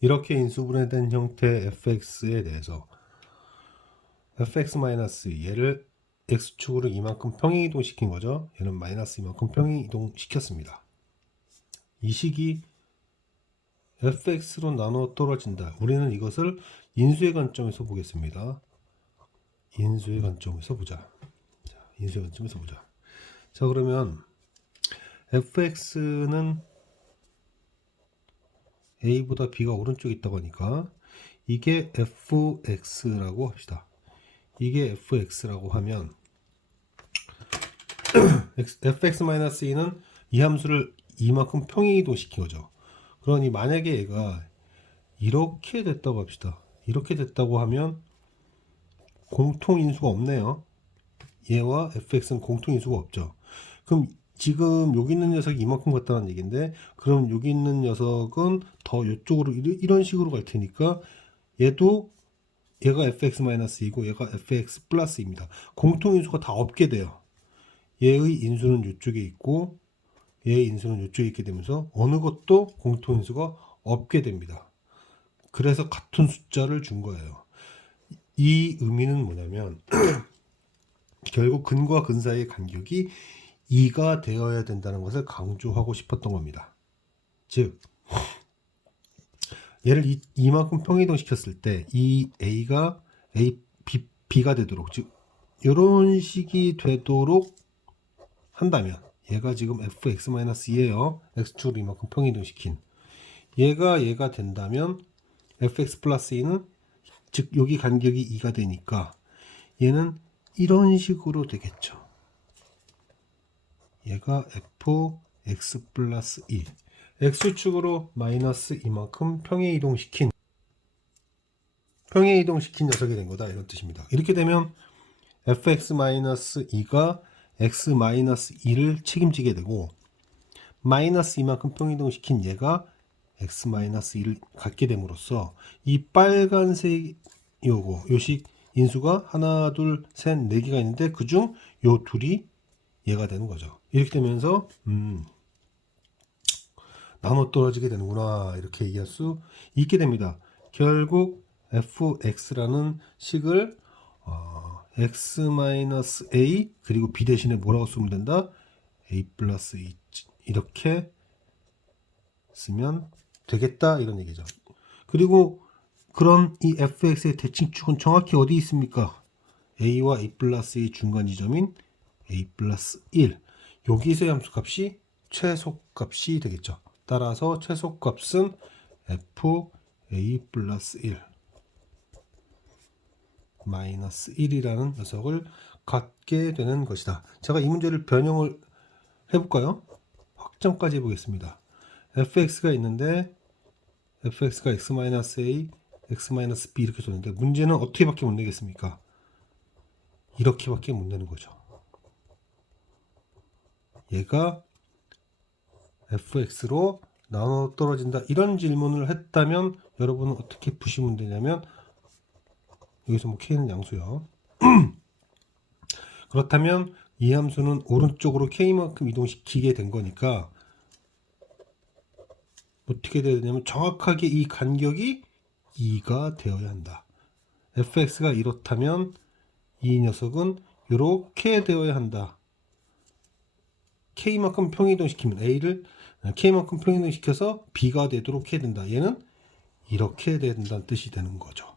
이렇게 인수분해된 형태의 fx에 대해서 fx- 얘를 x축으로 이만큼 평행이동 시킨 거죠. 얘는 마이너스 이만큼 평행이동 시켰습니다. 이 식이 fx로 나눠 떨어진다. 우리는 이것을 인수의 관점에서 보겠습니다. 인수의 관점에서 보자. 인수의 관점에서 보자. 자, 그러면 fx는 a보다 b가 오른쪽에 있다고 하니까 이게 fx라고 합시다. 이게 fx라고 하면 fx-e는 이 함수를 이만큼 평행이동 시킨 거죠. 그러니 만약에 얘가 이렇게 됐다고 합시다. 이렇게 됐다고 하면 공통인수가 없네요. 얘와 fx는 공통인수가 없죠. 그럼 지금 여기 있는 녀석이 이만큼 같다는 얘기인데, 그럼 여기 있는 녀석은 더 이쪽으로 이런 식으로 갈 테니까 얘도 얘가 fx-이고 얘가 fx 플러스입니다. 공통인수가 다 없게 돼요. 얘의 인수는 이쪽에 있고 얘의 인수는 이쪽에 있게 되면서 어느 것도 공통인수가 없게 됩니다. 그래서 같은 숫자를 준 거예요. 이 의미는 뭐냐면 결국 근과 근 사이의 간격이 2가 되어야 된다는 것을 강조하고 싶었던 겁니다. 즉 얘를 이만큼 평이동 시켰을 때 이 a가 b가 되도록, 즉 이런 식이 되도록 한다면 얘가 지금 fx-2예요. x축으로 이만큼 평이동 시킨 얘가 된다면 fx 플러스 2는 즉 여기 간격이 2가 되니까 얘는 이런 식으로 되겠죠. 얘가 fx 플러스 2 x축으로 마이너스 이만큼 평행이동시킨 녀석이 된 거다, 이런 뜻입니다. 이렇게 되면 fx-2가 x-2를 책임지게 되고 마이너스 이만큼 평행이동시킨 얘가 x-2를 갖게 됨으로써 이 빨간색 요식 인수가 하나 둘셋 4개가 있는데 그중 요 둘이 얘가 되는 거죠. 이렇게 되면서 나눠 떨어지게 되는구나, 이렇게 얘기할 수 있게 됩니다. 결국 fx라는 식을 x-a 그리고 b 대신에 뭐라고 쓰면 된다? a 플러스 2 이렇게 쓰면 되겠다, 이런 얘기죠. 그리고 그런 이 fx의 대칭축은 정확히 어디 있습니까? a와 a 플러스 2 중간 지점인 a 플러스 1, 여기서의 함수값이 최소값이 되겠죠. 따라서 최소값은 f a 플러스 1 마이너스 1이라는 녀석을 갖게 되는 것이다. 제가 이 문제를 변형을 해볼까요? 확정까지 해보겠습니다. fx가 있는데 fx가 x-a, x-b 이렇게 줬는데 문제는 어떻게밖에 못 내겠습니까? 이렇게밖에 못 내는 거죠. 얘가 fx로 나눠 떨어진다, 이런 질문을 했다면 여러분은 어떻게 푸시면 되냐면, 여기서 뭐 k는 양수요. 그렇다면 이 함수는 오른쪽으로 k만큼 이동시키게 된 거니까 어떻게 돼야 되냐면 정확하게 이 간격이 2가 되어야 한다. fx가 이렇다면 이 녀석은 이렇게 되어야 한다. k만큼 평이동시키면 a를 k만큼 평이동시켜서 b가 되도록 해야 된다. 얘는 이렇게 돼야 된다는 뜻이 되는 거죠.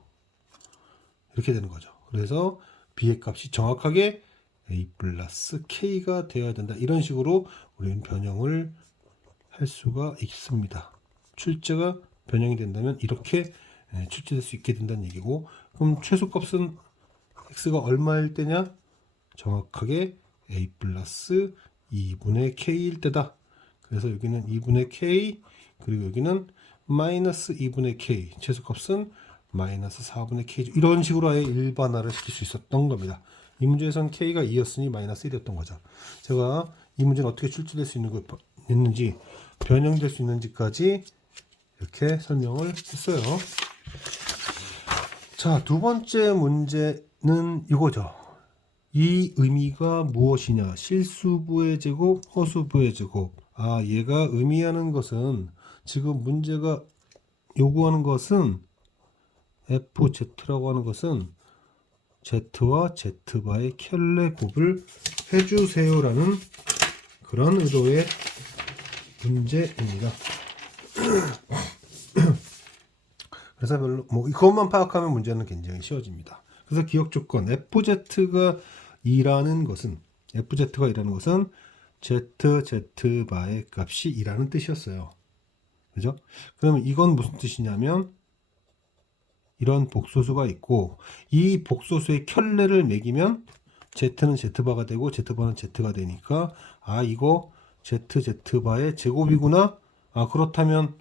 이렇게 되는 거죠. 그래서 b의 값이 정확하게 a 플러스 k가 되어야 된다. 이런 식으로 우리는 변형을 할 수가 있습니다. 출제가 변형이 된다면 이렇게 출제될 수 있게 된다는 얘기고, 그럼 최소값은 x가 얼마일 때냐? 정확하게 a 플러스 2분의 k일 때다. 그래서 여기는 2분의 k, 그리고 여기는 마이너스 2분의 k, 최소값은 마이너스 4분의 k, 이런 식으로 아예 일반화를 시킬 수 있었던 겁니다. 이 문제에선 k가 2였으니 마이너스 1이었던 거죠. 제가 이 문제는 어떻게 출제될 수 있는지, 변형될 수 있는지까지 이렇게 설명을 했어요. 자, 두 번째 문제는 이거죠. 이 의미가 무엇이냐? 실수부의 제곱, 허수부의 제곱. 얘가 의미하는 것은 지금 문제가 요구하는 것은 FZ라고 하는 것은 Z와 Z바의 켤레 곱을 해주세요라는 그런 의도의 문제입니다. 그래서 별로 뭐 이것만 파악하면 문제는 굉장히 쉬워집니다. 그래서 기억 조건 FZ가 2라는 것은 ZZ바의 값이 2라는 뜻이었어요. 그죠? 그러면 이건 무슨 뜻이냐면 이런 복소수가 있고 이 복소수의 켤레를 매기면 Z는 Z바가 되고 Z바는 Z가 되니까 아 이거 ZZ바의 제곱이구나. 아 그렇다면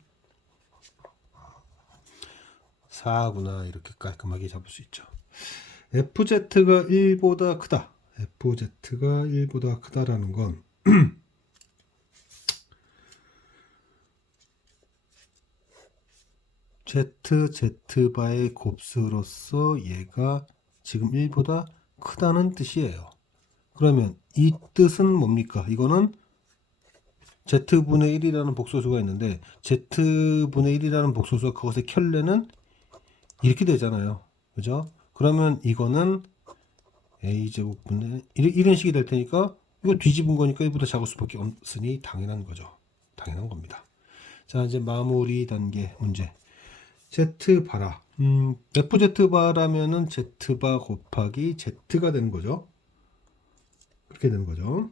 4구나 이렇게 깔끔하게 잡을 수 있죠. FZ가 1보다 크다. FZ가 1보다 크다라는 건 ZZ바의 곱수로서 얘가 지금 1보다 크다는 뜻이에요. 그러면 이 뜻은 뭡니까? 이거는 Z분의 1이라는 복소수가 있는데 Z분의 1이라는 복소수가 그것의 켤레는 이렇게 되잖아요. 그죠? 그러면 이거는 A제곱분의 이런 식이 될 테니까 이거 뒤집은 거니까 1보다 작을 수밖에 없으니 당연한 거죠. 당연한 겁니다. 자 이제 마무리 단계 문제. Z바라. FZ바라면은 Z바 곱하기 Z가 되는 거죠. 그렇게 되는 거죠.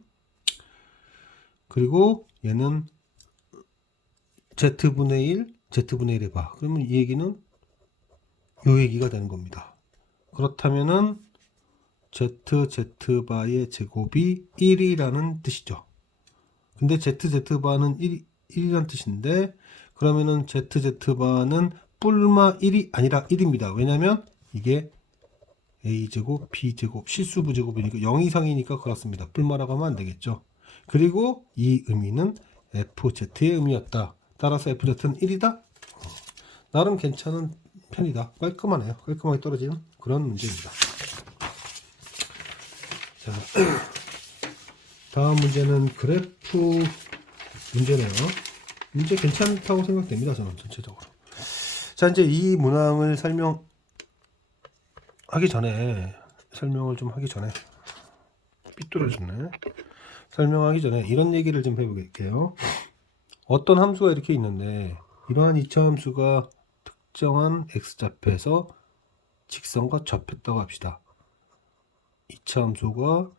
그리고 얘는 Z분의 1, Z분의 1의 바. 그러면 이 얘기는 요 얘기가 되는 겁니다. 그렇다면은 ZZ바의 제곱이 1이라는 뜻이죠. 근데 ZZ바는 1이라는 뜻인데 그러면은 ZZ바는 뿔마 1이 아니라 1입니다. 왜냐면 이게 A제곱, B제곱, 실수부 제곱이니까 0 이상이니까 그렇습니다. 뿔마라고 하면 안 되겠죠. 그리고 이 의미는 FZ의 의미였다. 따라서 FZ는 1이다? 나름 괜찮은 편이다. 깔끔하네요. 깔끔하게 떨어지는 그런 문제입니다. 자, 다음 문제는 그래프 문제네요. 문제 괜찮다고 생각됩니다. 저는 전체적으로. 자, 이제 이 문항을 설명을 좀 하기 전에 삐뚤어졌네. 설명하기 전에 이런 얘기를 좀 해볼게요. 어떤 함수가 이렇게 있는데 이러한 이차함수가 특정한 x좌표에서 직선과 접했다고 합시다. 이차함수가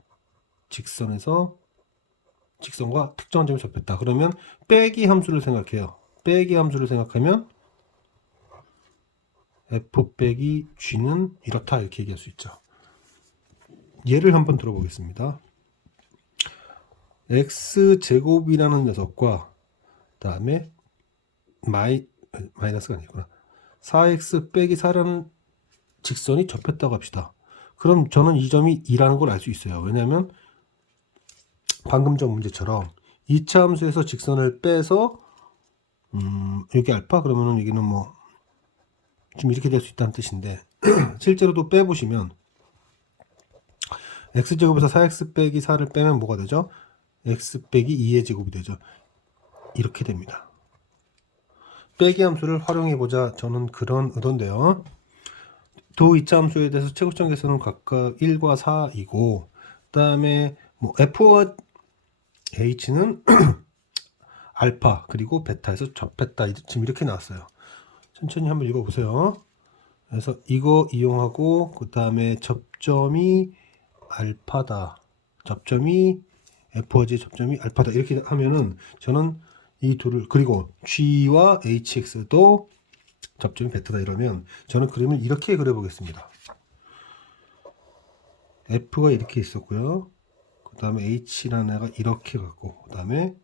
직선과 특정한 점에 접했다. 그러면 빼기 함수를 생각해요. 빼기 함수를 생각하면 f 빼기 g는 이렇다 이렇게 얘기할 수 있죠. 예를 한번 들어보겠습니다. x제곱이라는 녀석과 그 다음에 마이너스가 아니구나 4x 빼기 4라는 직선이 접했다고 합시다. 그럼 저는 이 점이 2라는 걸 알 수 있어요. 왜냐하면 방금 전 문제처럼 2차 함수에서 직선을 빼서 여기 알파 그러면은 여기는 뭐 좀 이렇게 될 수 있다는 뜻인데 실제로도 빼보시면 x제곱에서 4x 빼기 4를 빼면 뭐가 되죠? x 빼기 2의 제곱이 되죠. 이렇게 됩니다. 빼기 함수를 활용해보자. 저는 그런 의도인데요. 두 2차 함수에 대해서 최고점 계수는 각각 1과 4이고 그 다음에 뭐 f와 h는 알파 그리고 베타에서 접했다. 지금 이렇게 나왔어요. 천천히 한번 읽어보세요. 그래서 이거 이용하고 그 다음에 접점이 알파다. 접점이 f와 g 접점이 알파다. 이렇게 하면은 저는 이 둘을 그리고 g와 hx도 접점이 베타다 이러면 저는 그림을 이렇게 그려보겠습니다. f가 이렇게 있었고요. 그 다음에 h라는 애가 이렇게 갔고 그 다음에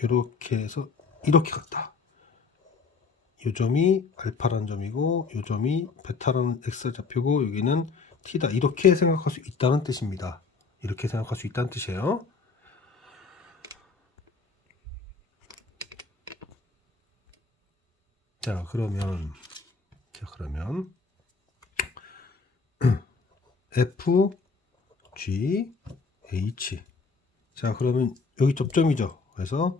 이렇게 해서 이렇게 갔다. 요 점이 알파라는 점이고 요 점이 베타라는 x좌표고 여기는 t다. 이렇게 생각할 수 있다는 뜻입니다. 이렇게 생각할 수 있다는 뜻이에요. 자 그러면 f g h 자 그러면 여기 접점이죠. 그래서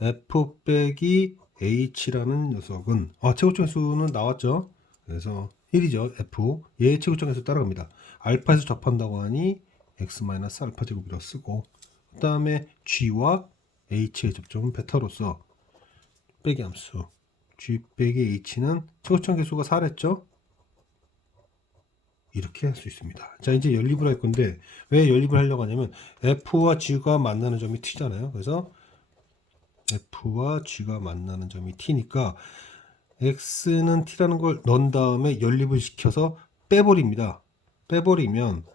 f 빼기 h라는 녀석은 최고점 수는 나왔죠. 그래서 1이죠. f 얘의 최고점에서 따라갑니다. 알파에서 접한다고 하니 x-알파 제곱이라고 쓰고, 그 다음에 g와 h의 접점은 베타로서 빼기 함수 g 빼기 h는 최고점 개수가 4랬죠. 이렇게 할 수 있습니다. 자, 이제 연립을 할 건데, 왜 연립을 하려고 하냐면 f와 g가 만나는 점이 t잖아요. 그래서 f와 g가 만나는 점이 t니까 x는 t라는 걸 넣은 다음에 연립을 시켜서 빼버립니다. 빼버리면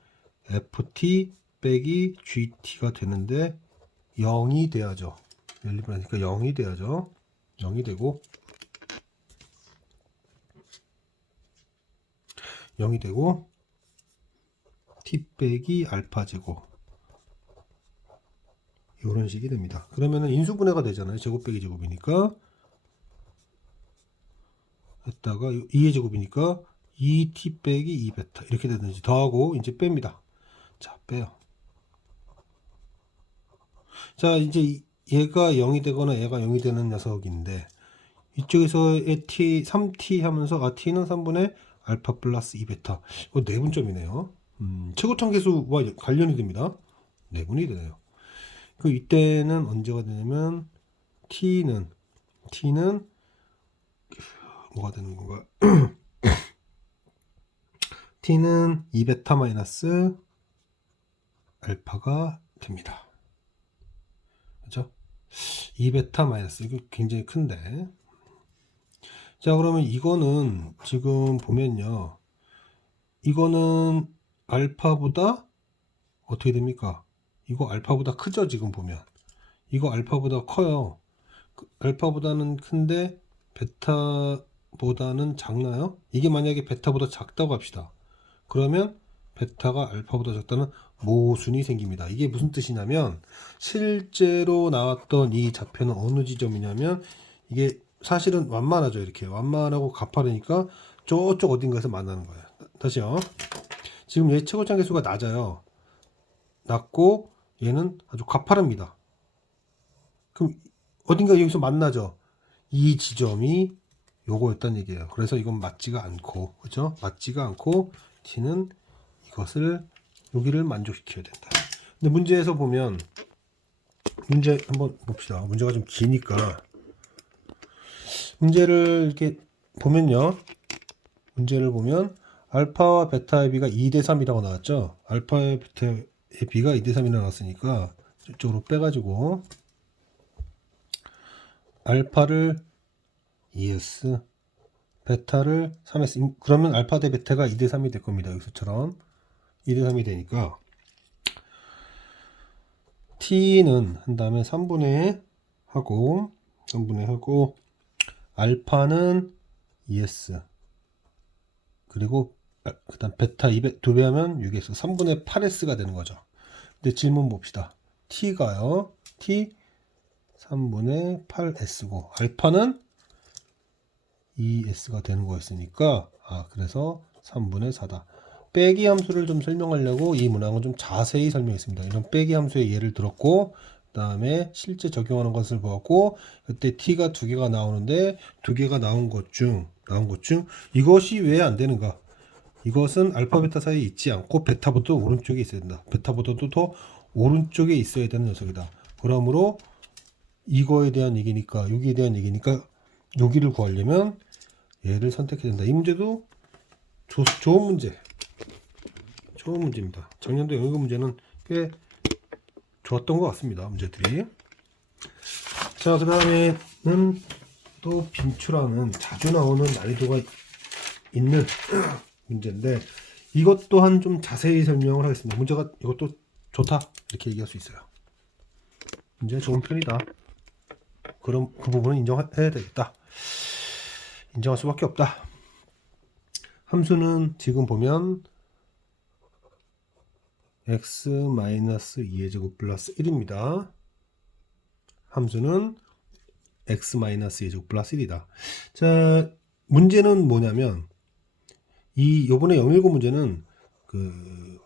ft 빼기 gt가 되는데 0이 돼야죠. 연립을 하니까 0이 돼야죠. 0이 되고 0이 되고 t 빼기 알파 제곱 이런 식이 됩니다. 그러면은 인수분해가 되잖아요. 제곱 빼기 제곱이니까 했다가 2의 제곱이니까 2t 빼기 2베타 이렇게 되든지 더하고 이제 뺍니다. 자, 빼요. 자, 이제 얘가 0이 되거나 얘가 0이 되는 녀석인데 이쪽에서의 t 3t 하면서 t는 3분의 알파 플러스 2베타 내분점이네요. 최고점 계수와 관련이 됩니다. 내분이 되네요. 그 이때는 언제가 되냐면 t는 뭐가 되는 건가? t는 2베타 마이너스 알파가 됩니다. 그렇죠? 2베타 마이너스 이거 굉장히 큰데. 자, 그러면 이거는 지금 보면요. 이거는 알파보다 어떻게 됩니까? 이거 알파보다 크죠, 지금 보면. 이거 알파보다 커요. 알파보다는 큰데 베타보다는 작나요? 이게 만약에 베타보다 작다고 합시다. 그러면 베타가 알파보다 작다는 모순이 생깁니다. 이게 무슨 뜻이냐면 실제로 나왔던 이 좌표는 어느 지점이냐면 이게 사실은 완만하죠. 이렇게 완만하고 가파르니까 저쪽 어딘가에서 만나는 거예요. 다시요. 지금 얘 최고점 개수가 낮아요. 낮고 얘는 아주 가파릅니다. 그럼 어딘가 여기서 만나죠. 이 지점이 요거였단 얘기예요. 그래서 이건 맞지가 않고, 그죠? 맞지가 않고 t는 이것을 여기를 만족시켜야 된다. 근데 문제에서 보면 문제 한번 봅시다. 문제가 좀 기니까 문제를 이렇게 보면요. 문제를 보면 알파와 베타의 비가 2대 3이라고 나왔죠. 알파의 베타의 비가 2대 3이라고 나왔으니까 이쪽으로 빼가지고 알파를 2s 베타를 3s 그러면 알파 대 베타가 2대 3이 될 겁니다. 여기서처럼 2대 3이 되니까 t는 한 다음에 3분의 하고 알파는 2s 그리고 그다음 베타 2배 하면 6s 3분의 8s가 되는 거죠. 근데 질문 봅시다. t가요. t 3분의 8s고 알파는 2s가 되는 거였으니까 그래서 3분의 4다. 빼기 함수를 좀 설명하려고 이 문항은 좀 자세히 설명했습니다. 이런 빼기 함수의 예를 들었고 그 다음에 실제 적용하는 것을 보았고 그때 t가 두 개가 나오는데 두 개가 나온 것 중 이것이 왜 안 되는가? 이것은 알파 베타 사이에 있지 않고 베타보다 오른쪽에 있어야 된다. 베타보다도 더 오른쪽에 있어야 되는 녀석이다. 그러므로 이거에 대한 얘기니까 여기에 대한 얘기니까 여기를 구하려면 얘를 선택해야 된다. 이 문제도 좋은 문제입니다. 작년도 영역 문제는 꽤 좋았던 것 같습니다. 문제들이. 자, 그 다음에는 또 빈출하는 자주 나오는 난이도가 있는 문제인데 이것 또한 좀 자세히 설명을 하겠습니다. 문제가 이것도 좋다 이렇게 얘기할 수 있어요. 문제 좋은 편이다. 그럼 그 부분은 인정해야 되겠다. 인정할 수밖에 없다. 함수는 지금 보면 x-2의 제곱 플러스 1입니다. 함수는 x-2의 제곱 플러스 1이다. 자, 문제는 뭐냐면 요번에 019 문제는 그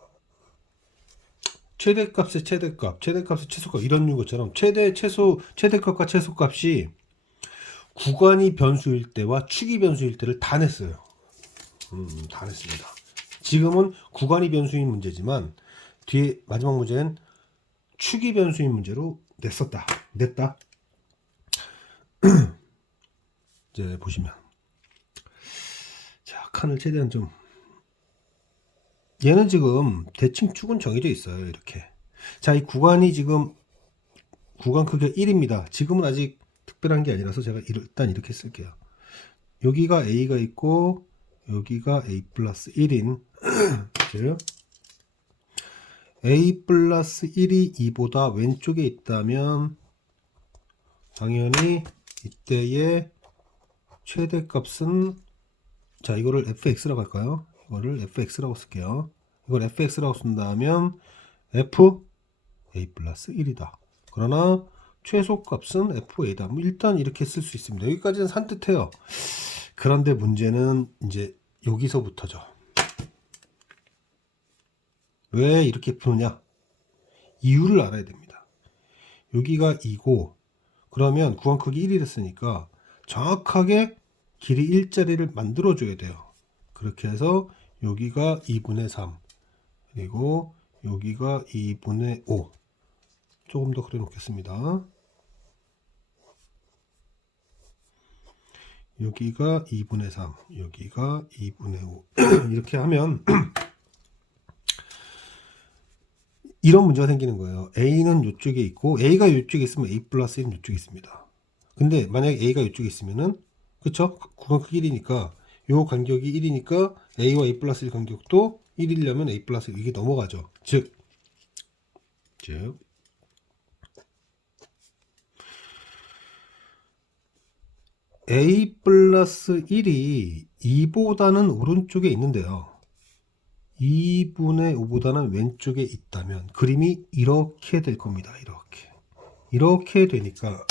최대값의 최대값, 최대값의 최소값 이런 것처럼 최대값과 최소값이 구간이 변수일 때와 축이 변수일 때를 다 냈어요. 다 냈습니다. 지금은 구간이 변수인 문제지만 뒤에 마지막 문제는 축이 변수인 문제로 냈다. 이제 보시면 자, 칸을 최대한 좀 얘는 지금 대칭 축은 정해져 있어요. 이렇게. 자, 이 구간이 지금 구간 크기가 1입니다. 지금은 아직 특별한 게 아니라서 제가 일단 이렇게 쓸게요. 여기가 A가 있고 여기가 A 플러스 1인 즉 A 플러스 1이 2보다 왼쪽에 있다면 당연히 이때의 최대값은 자 이거를 fx라고 할까요? 이거를 fx라고 쓸게요. 이걸 fx라고 쓴다면 f a 플러스 1이다. 그러나 최소값은 fa다. 일단 이렇게 쓸 수 있습니다. 여기까지는 산뜻해요. 그런데 문제는 이제 여기서부터죠. 왜 이렇게 푸느냐? 이유를 알아야 됩니다. 여기가 2고 그러면 구간 크기 1이 됐으니까 정확하게 길이 일자리를 만들어줘야 돼요. 그렇게 해서 여기가 2분의 3 그리고 여기가 2분의 5 조금 더 그려 놓겠습니다. 여기가 2분의 3 여기가 2분의 5 이렇게 하면 이런 문제가 생기는 거예요. A는 이쪽에 있고 A가 이쪽에 있으면 A 플러스 1은 이쪽에 있습니다. 근데 만약에 A가 이쪽에 있으면은 그쵸? 구간 크기 1이니까 요 간격이 1이니까 A와 A 플러스 1 간격도 1이려면 A 플러스 1 이게 넘어가죠. 즉 A 플러스 1이 2보다는 오른쪽에 있는데요. 2분의 5보다는 왼쪽에 있다면 그림이 이렇게 될 겁니다. 이렇게 되니까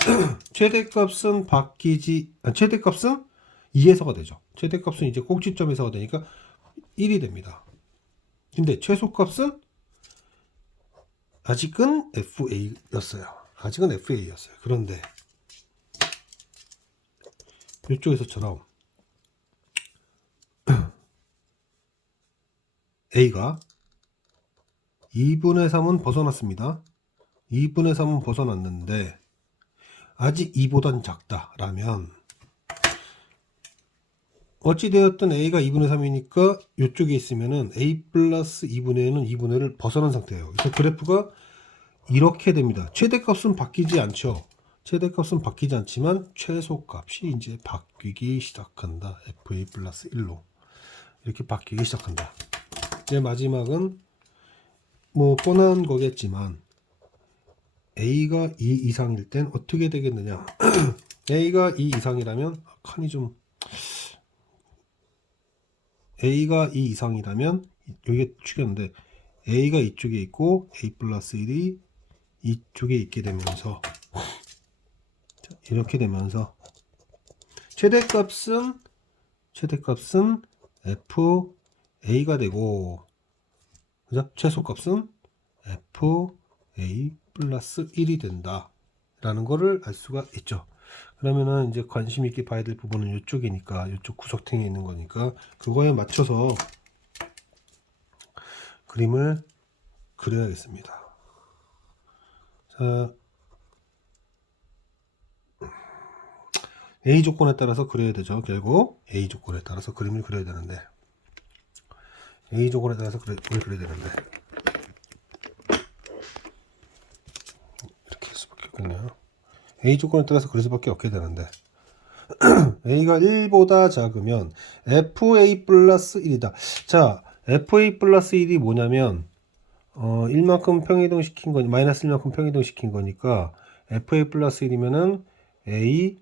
최대값은 최대값은 2에서가 되죠. 최대값은 이제 꼭지점에서가 되니까 1이 됩니다. 근데 최소값은 아직은 FA였어요. 그런데 이쪽에서처럼 A가 2분의 3은 벗어났습니다. 2분의 3은 벗어났는데 아직 2보단 작다라면 어찌되었든 A가 2분의 3이니까 이쪽에 있으면은 A 플러스 2분의 1은 2분의 1을 벗어난 상태예요. 그래서 그래프가 이렇게 됩니다. 최대값은 바뀌지 않죠. 최대값은 바뀌지 않지만 최소값이 이제 바뀌기 시작한다. FA 플러스 1로 이렇게 바뀌기 시작한다. 이제 마지막은 뭐 뻔한 거겠지만 A가 2 이상일 땐 어떻게 되겠느냐. A가 2 이상이라면 칸이 좀 A가 2 이상이라면 여기가 축이었는데 A가 이쪽에 있고 A 플러스 1이 이쪽에 있게 되면서 이렇게 되면서 최대값은 FA가 되고 그죠? 최소값은 FA 플러스 1이 된다 라는 거를 알 수가 있죠. 그러면은 이제 관심 있게 봐야 될 부분은 이쪽이니까 이쪽 구석탱이에 있는 거니까 그거에 맞춰서 그림을 그려야겠습니다. 자, A 조건에 따라서 그려야 되죠. 결국 A 조건에 따라서 그림을 그려야 되는데 A 조건에 따라서 그림을 그려야 되는데 이렇게 할 수밖에 없겠네요. A 조건에 따라서 그릴 수밖에 없게 되는데 A가 1보다 작으면 FA 플러스 1이다. 자, FA 플러스 1이 뭐냐면 1만큼 평이동시킨 거니 마이너스 1만큼 평이동시킨 거니까 FA 플러스 1이면은 A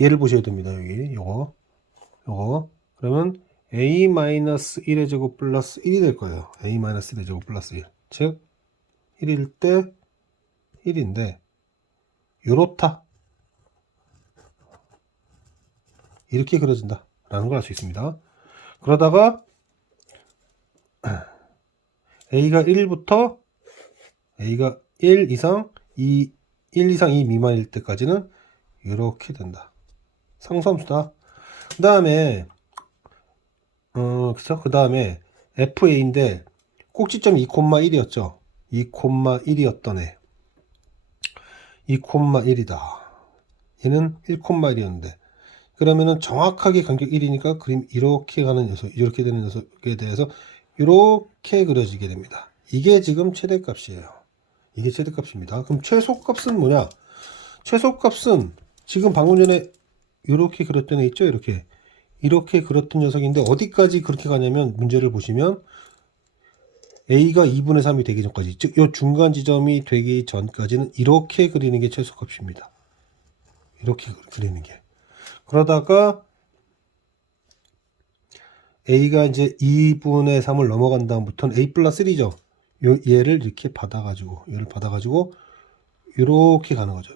얘를 보셔야 됩니다. 여기 요거 그러면 A 마이너스 1의 제곱 플러스 1이 될 거예요. A 마이너스 1의 제곱 플러스 1. 즉 1일 때 1인데 요렇다. 이렇게 그려진다 라는 걸 알 수 있습니다. 그러다가 A가 1부터 A가 1 이상 2 미만일 때까지는 이렇게 된다. 상수함수다. 그 다음에 그쵸? 그 다음에 FA인데 꼭지점이 2,1이었죠. 2,1이었던 애. 2,1이다. 얘는 1,1이었는데 그러면은 정확하게 간격 1이니까 그림 이렇게 가는 녀석, 이렇게 되는 녀석에 대해서 이렇게 그려지게 됩니다. 이게 지금 최대값이에요. 이게 최대값입니다. 그럼 최소값은 뭐냐? 최소값은 지금 방금 전에 이렇게 그렸던 애 있죠? 이렇게 그렸던 녀석인데 어디까지 그렇게 가냐면 문제를 보시면 A가 2분의 3이 되기 전까지, 즉 이 중간 지점이 되기 전까지는 이렇게 그리는 게 최소값입니다. 이렇게 그리는 게. 그러다가 A가 이제 2분의 3을 넘어간 다음부터는 A 플러스 3죠. 얘를 이렇게 받아가지고, 이렇게 가는 거죠.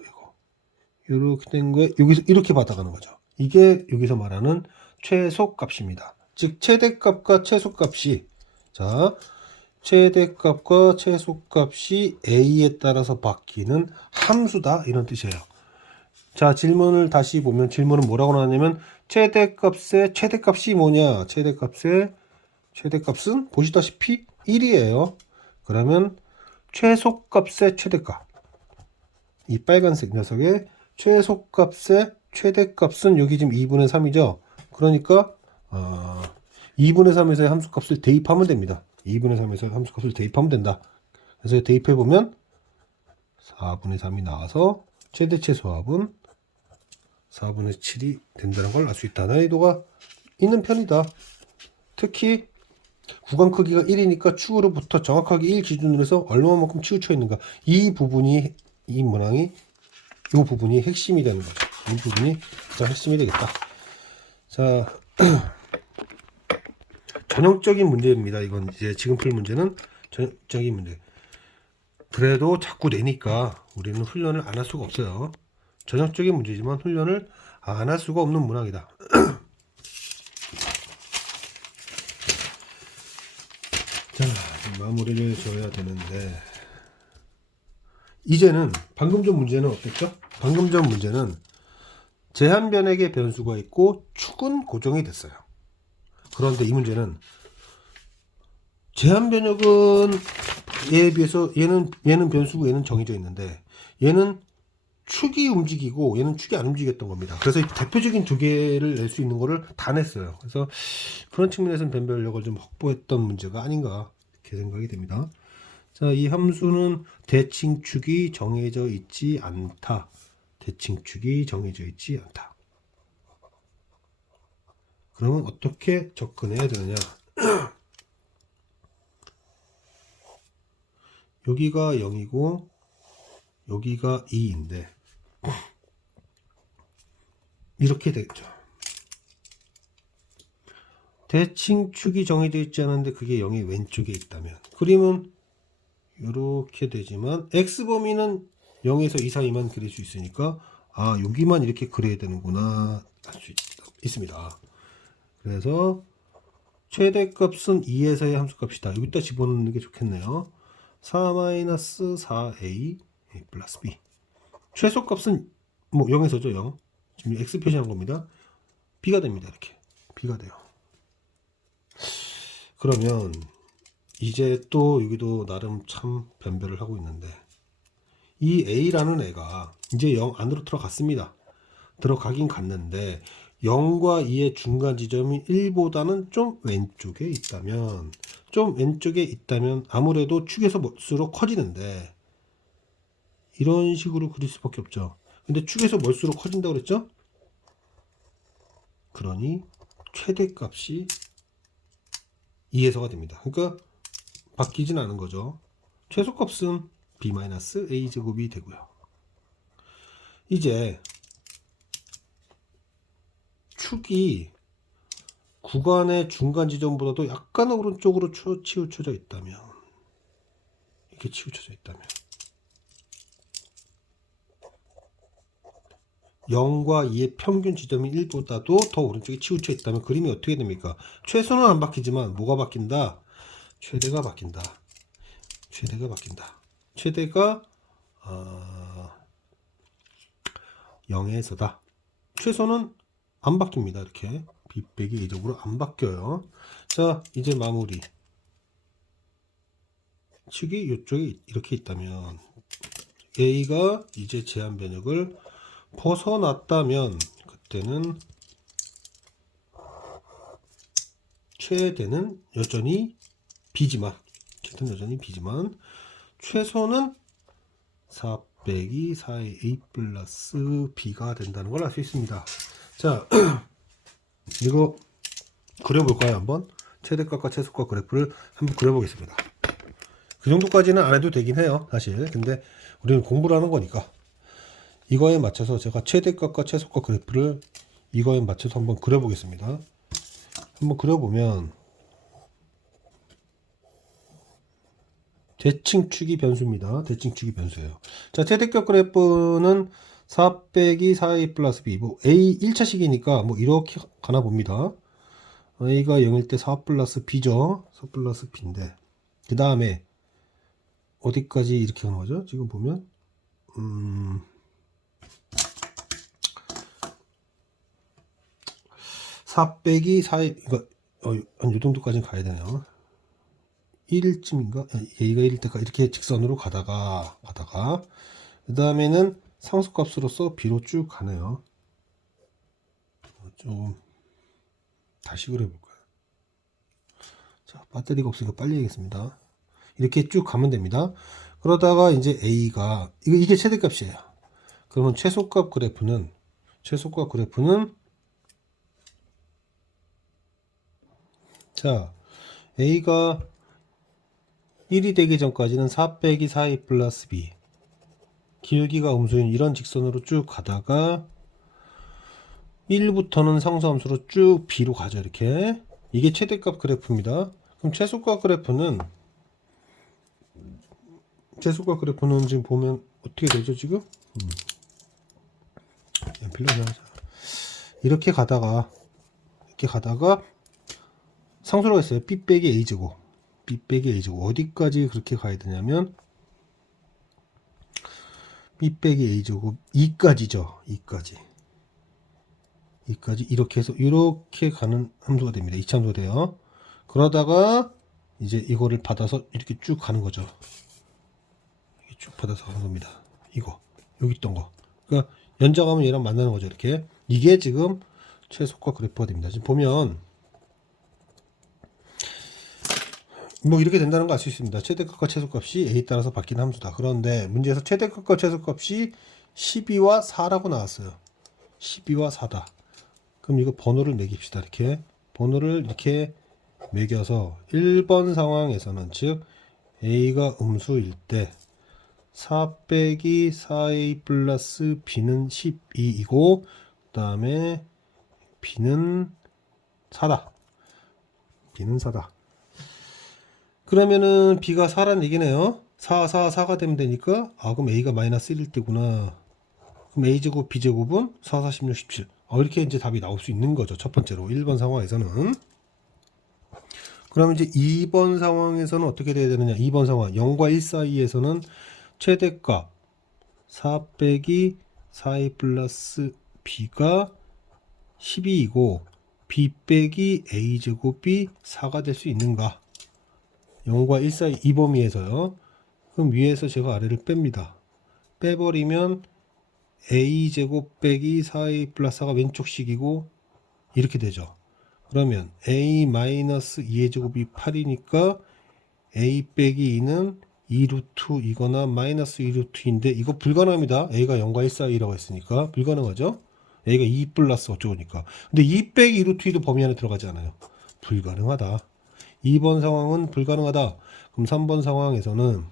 이렇게 된 거에 여기서 이렇게 받아가는 거죠. 이게 여기서 말하는 최소값입니다. 즉 최대값과 최소값이, 자, 최대값과 최소값이 A에 따라서 바뀌는 함수다, 이런 뜻이에요. 자, 질문을 다시 보면 질문은 뭐라고 나왔냐면 최대값의 최대값이 뭐냐? 최대값은 보시다시피 1이에요. 그러면 최소값의 최대값, 이 빨간색 녀석의 최소값의 최대값은 여기 지금 2분의 3이죠. 그러니까 2분의 3에서의 함수값을 대입하면 됩니다. 2분의 3에서의 함수값을 대입하면 된다. 그래서 대입해보면 4분의 3이 나와서 최대 최소합은 4분의 7이 된다는 걸 알 수 있다. 난이도가 있는 편이다. 특히 구간 크기가 1이니까 축으로부터 정확하게 1 기준으로 해서 얼마만큼 치우쳐 있는가. 이 부분이, 이 문항이, 이 부분이 핵심이 되는 거죠. 이 부분이 가장 핵심이 되겠다. 자, 전형적인 문제입니다. 이건 이제 지금 풀 문제는 전형적인 문제. 그래도 자꾸 내니까 우리는 훈련을 안 할 수가 없어요. 전형적인 문제지만 훈련을 안 할 수가 없는 문항이다. 자, 마무리를 지어야 되는데 이제는 방금 전 문제는 어땠죠? 방금 전 문제는 제한 변액의 변수가 있고 축은 고정이 됐어요. 그런데 이 문제는 제한 변역은 얘에 비해서 얘는 변수고 얘는 정해져 있는데 얘는 축이 움직이고 얘는 축이 안 움직였던 겁니다. 그래서 대표적인 두 개를 낼 수 있는 거를 다 냈어요. 그래서 그런 측면에서는 변별력을 좀 확보했던 문제가 아닌가 이렇게 생각이 됩니다. 자, 이 함수는 대칭축이 정해져 있지 않다. 대칭축이 정해져 있지 않다. 그러면 어떻게 접근해야 되느냐? 여기가 0이고 여기가 2인데 이렇게 되겠죠. 대칭축이 정해져 있지 않은데 그게 0이 왼쪽에 있다면 그림은 이렇게 되지만 x범위는 0에서 2 사이만 그릴 수 있으니까 아, 여기만 이렇게 그려야 되는구나 할 수 있습니다. 그래서 최대값은 2에서의 함수값이다. 여기다 집어넣는 게 좋겠네요. 4-4a 플러스 b. 최소값은 뭐 0에서죠. 0. 지금 x 표시한 겁니다. b가 됩니다. 이렇게 b가 돼요. 그러면 이제 또 여기도 나름 참 변별을 하고 있는데 이 a라는 애가 이제 0 안으로 들어갔습니다. 들어가긴 갔는데 0과 2의 중간 지점이 1보다는 좀 왼쪽에 있다면 아무래도 축에서 멀수록 커지는데 이런 식으로 그릴 수밖에 없죠. 근데 축에서 멀수록 커진다고 그랬죠? 그러니 최대값이 2에서가 됩니다. 그러니까 바뀌진 않은 거죠. 최소값은 b-a 제곱이 되고요. 이제 축이 구간의 중간 지점보다도 약간 오른쪽으로 치우쳐져 있다면, 이렇게 치우쳐져 있다면 0과 2의 평균 지점이 1보다도 더 오른쪽에 치우쳐 있다면 그림이 어떻게 됩니까? 최소는 안 바뀌지만 뭐가 바뀐다? 최대가 바뀐다. 최대가 0에서다. 최소는 안 바뀝니다. 이렇게 B 빼기 A제곱으로 안 바뀌어요. 자, 이제 마무리. 축이 이쪽에 이렇게 있다면 A가 이제 제한 변역을 벗어났다면 그때는 최대는 여전히 B지만 최소는 4 빼기 4의 A 플러스 B가 된다는 걸 알 수 있습니다. 자, 이거 그려볼까요? 한번 최대값과 최소값 그래프를 한번 그려보겠습니다. 그 정도까지는 안 해도 되긴 해요, 사실. 근데 우리는 공부를 하는 거니까 이거에 맞춰서 제가 최대값과 최소값 그래프를 이거에 맞춰서 한번 그려보겠습니다. 한번 그려보면 대칭축이 변수입니다. 대칭축이 변수예요. 자, 최대값 그래프는 4 빼기 4a 플러스 b. 뭐 a 1차식이니까 뭐 이렇게 가나 봅니다. a가 0일 때 4 플러스 b죠. 4 플러스 b인데 그 다음에 어디까지 이렇게 가는 거죠? 지금 보면 4 빼기 4의 이거 한 요 정도까지는 가야 되네요. 1일쯤인가? A가 1일 때까지 이렇게 직선으로 가다가 그 다음에는 상수값으로서 B로 쭉 가네요. 좀 다시 그려볼까요? 자, 배터리가 없으니까 빨리 해야겠습니다. 이렇게 쭉 가면 됩니다. 그러다가 이제 A가 이게 최대값이에요. 그러면 최소값 그래프는 자, A가 1이 되기 전까지는 4 빼기 4a 플러스 b 길기가 음수인 이런 직선으로 쭉 가다가 1부터는 상수함수로 쭉 b로 가죠. 이렇게 이게 최대값 그래프입니다. 그럼 최소값 그래프는 지금 보면 어떻게 되죠? 지금 이렇게 가다가 상수로 했어요. b 빼기 a제곱 어디까지 그렇게 가야 되냐면 b 빼기 a제곱 2까지죠. 2까지 이렇게 해서 이렇게 가는 함수가 됩니다. 2차함수가 돼요. 그러다가 이제 이거를 받아서 이렇게 쭉 가는 거죠. 이렇게 쭉 받아서 가는 겁니다. 이거 여기 있던 거. 그러니까 연장하면 얘랑 만나는 거죠. 이렇게 이게 지금 최소값 그래프가 됩니다. 지금 보면 뭐 이렇게 된다는 거 알 수 있습니다. 최대값과 최소값이 A에 따라서 바뀌는 함수다. 그런데 문제에서 최대값과 최소값이 12와 4라고 나왔어요. 12와 4다. 그럼 이거 번호를 매깁시다. 이렇게 번호를 이렇게 매겨서 1번 상황에서는 즉 A가 음수일 때 4 빼기 4A 플러스 B는 12이고 그 다음에 B는 4다. 그러면은 B가 4라는 얘기네요. 4가 되면 되니까 그럼 A가 마이너스 1일 때구나. 그럼 A제곱 B제곱은 4, 4, 16, 17 이렇게 이제 답이 나올 수 있는 거죠. 첫 번째로 1번 상황에서는. 그러면 이제 2번 상황에서는 어떻게 돼야 되느냐. 2번 상황 0과 1 사이에서는 최대값 4 빼기 4a 플러스 b가 12이고 b 빼기 a제곱이 4가 될 수 있는가. 0과 1 사이 이 범위에서요. 그럼 위에서 제가 아래를 뺍니다. 빼버리면 a제곱 빼기 4a 플러스 4가 왼쪽식이고 이렇게 되죠. 그러면 a 마이너스 2의 제곱이 8이니까 a 빼기 2는 2루트이거나 마이너스 2루트인데 이거 불가능합니다. a가 0과 1 사이라고 했으니까 불가능하죠. a가 2 플러스 어쩌고니까. 근데 2 빼기 2루트 2도 범위 안에 들어가지 않아요. 불가능하다. 2번 상황은 불가능하다. 그럼 3번 상황에서는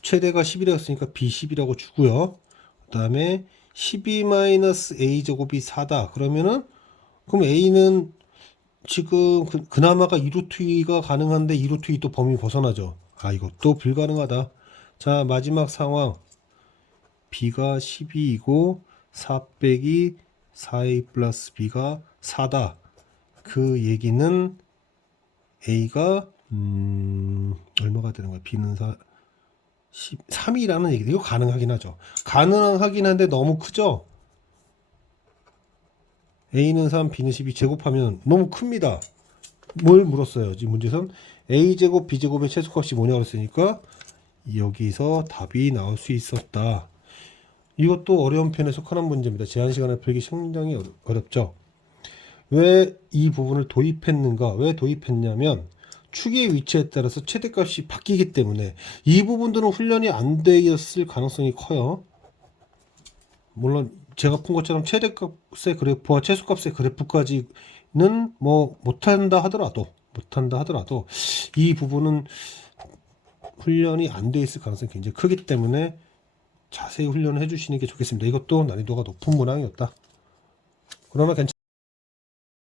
최대가 11이었으니까 b10이라고 주고요. 그 다음에 12-a제곱이 4다. 그러면은 그럼 a는 지금 그나마가 2루트 2가 가능한데 2루트 2 또 범위 벗어나죠. 이것도 불가능하다. 자, 마지막 상황 b가 12이고 4 빼기 4a 플러스 b가 4다. 그 얘기는 a가 얼마가 되는 거야? b는 3이라는 얘기도 이거 가능하긴 하죠. 가능하긴 한데 너무 크죠. A는 3, B는 12 제곱하면 너무 큽니다. 뭘 물었어요? 지금 문제선 A제곱, B제곱의 최소값이 뭐냐 그랬으니까 여기서 답이 나올 수 있었다. 이것도 어려운 편에 속하는 문제입니다. 제한 시간에 풀기 상당히 어렵죠. 왜 이 부분을 도입했는가? 왜 도입했냐면 축의 위치에 따라서 최대값이 바뀌기 때문에 이 부분들은 훈련이 안 되었을 가능성이 커요. 물론 제가 푼 것처럼 최대값의 그래프와 최소값의 그래프까지는 뭐 못한다 하더라도 이 부분은 훈련이 안 돼 있을 가능성이 굉장히 크기 때문에 자세히 훈련을 해주시는 게 좋겠습니다. 이것도 난이도가 높은 문항이었다. 그러나 괜찮